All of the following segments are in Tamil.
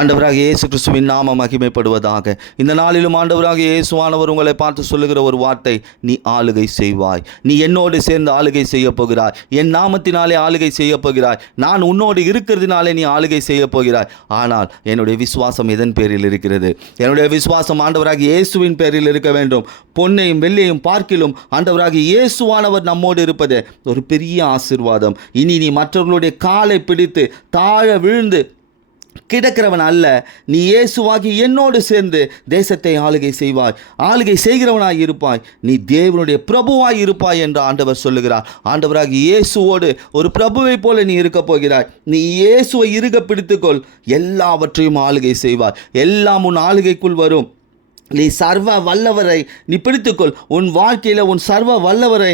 ஆண்டவராக இயேசு கிறிஸ்துவின் நாமம் மகிமைப்படுவதாக. இந்த நாளிலும் ஆண்டவராக இயேசுவானவர் உங்களை பார்த்து சொல்லுகிற ஒரு வார்த்தை, நீ ஆளுகை செய்வாய். நீ என்னோடு சேர்ந்து ஆளுகை செய்ய போகிறாய். என் நாமத்தினாலே ஆளுகை செய்ய போகிறாய். நான் உன்னோடு இருக்கிறதுனாலே நீ ஆளுகை செய்ய போகிறாய். ஆனால் என்னுடைய விசுவாசம் எதன் பேரில் இருக்கிறது? என்னுடைய விசுவாசம் ஆண்டவராக இயேசுவின் பேரில் இருக்க வேண்டும். பொன்னையும் வெள்ளையும் பார்க்கிலும் ஆண்டவராக இயேசுவானவர் நம்மோடு இருப்பது ஒரு பெரிய ஆசீர்வாதம். இனி நீ மற்றவர்களுடைய காலை பிடித்து தாழ விழுந்து கிடக்கிறவன் அல்ல, நீ இயேசுவாகி என்னோடு சேர்ந்து தேசத்தை ஆளுகை செய்வாய், ஆளுகை செய்கிறவனாய் இருப்பாய், நீ தேவனுடைய பிரபுவாய் இருப்பாய் என்று ஆண்டவர் சொல்லுகிறார். ஆண்டவராக இயேசுவோடு ஒரு பிரபுவை போல நீ இருக்க போகிறாய். நீ இயேசுவை இறுக பிடித்துக்கொள், எல்லாவற்றையும் ஆளுகை செய்வாய். எல்லாம் உன் ஆளுகைக்குள் வரும். நீ சர்வ வல்லவரை நீ பிடித்துக்கொள். உன் வாழ்க்கையில் உன் சர்வ வல்லவரை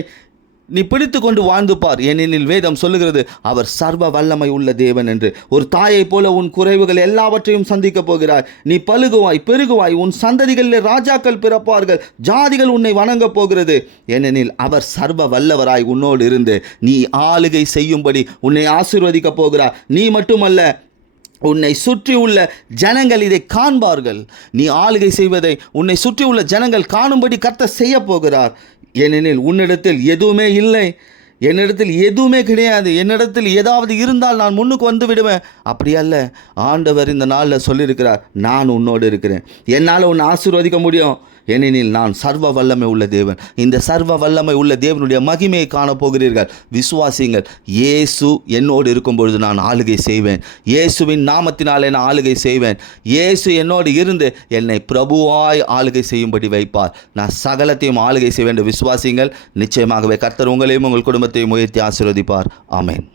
நீ பிடித்து கொண்டு வாழ்ந்து பார். ஏனெனில் வேதம் சொல்லுகிறது, அவர் சர்வ வல்லமை உள்ள தேவன் என்று. ஒரு தாயை போல உன் குறைவுகள் எல்லாவற்றையும் சந்திக்கப் போகிறாய். நீ பலுகுவாய், பெருகுவாய். உன் சந்ததிகளில் ராஜாக்கள் பிறப்பார்கள். ஜாதிகள் உன்னை வணங்கப் போகிறது. ஏனெனில் அவர் சர்வ வல்லவராய் உன்னோடு இருந்து நீ ஆளுகை செய்யும்படி உன்னை ஆசீர்வதிக்கப் போகிறார். நீ மட்டுமல்ல, உன்னை சுற்றி உள்ள ஜனங்கள் இதை காண்பார்கள். நீ ஆளுகை செய்வதை உன்னை சுற்றி உள்ள ஜனங்கள் காணும்படி கர்த்தர் செய்ய போகிறார். ஏனெனில் உன்னிடத்தில் எதுவுமே இல்லை, என்னிடத்தில் எதுவுமே கிடையாது. என்னிடத்தில் ஏதாவது இருந்தால் நான் முன்னுக்கு வந்து விடுவேன். அப்படி அல்ல, ஆண்டவர் இந்த நாளில் சொல்லியிருக்கிறார், நான் உன்னோடு இருக்கிறேன். என்னால் உன்னை ஆசீர்வதிக்க முடியும். ஏனெனில் நான் சர்வ வல்லமை உள்ள தேவன். இந்த சர்வ வல்லமை உள்ள தேவனுடைய மகிமையை காணப்போகிறீர்கள். விசுவாசிங்கள். இயேசு என்னோடு இருக்கும் பொழுது நான் ஆளுகை செய்வேன். இயேசுவின் நாமத்தினாலே நான் ஆளுகை செய்வேன். இயேசு என்னோடு இருந்து என்னை பிரபுவாய் ஆளுகை செய்யும்படி வைப்பார். நான் சகலத்தையும் ஆளுகை செய்வேன் என்று விசுவாசிங்கள். நிச்சயமாகவே கர்த்தர் உங்களையும் உங்கள் குடும்பத்தையும் உயர்த்தி ஆசீர்வதிப்பார். ஆமென்.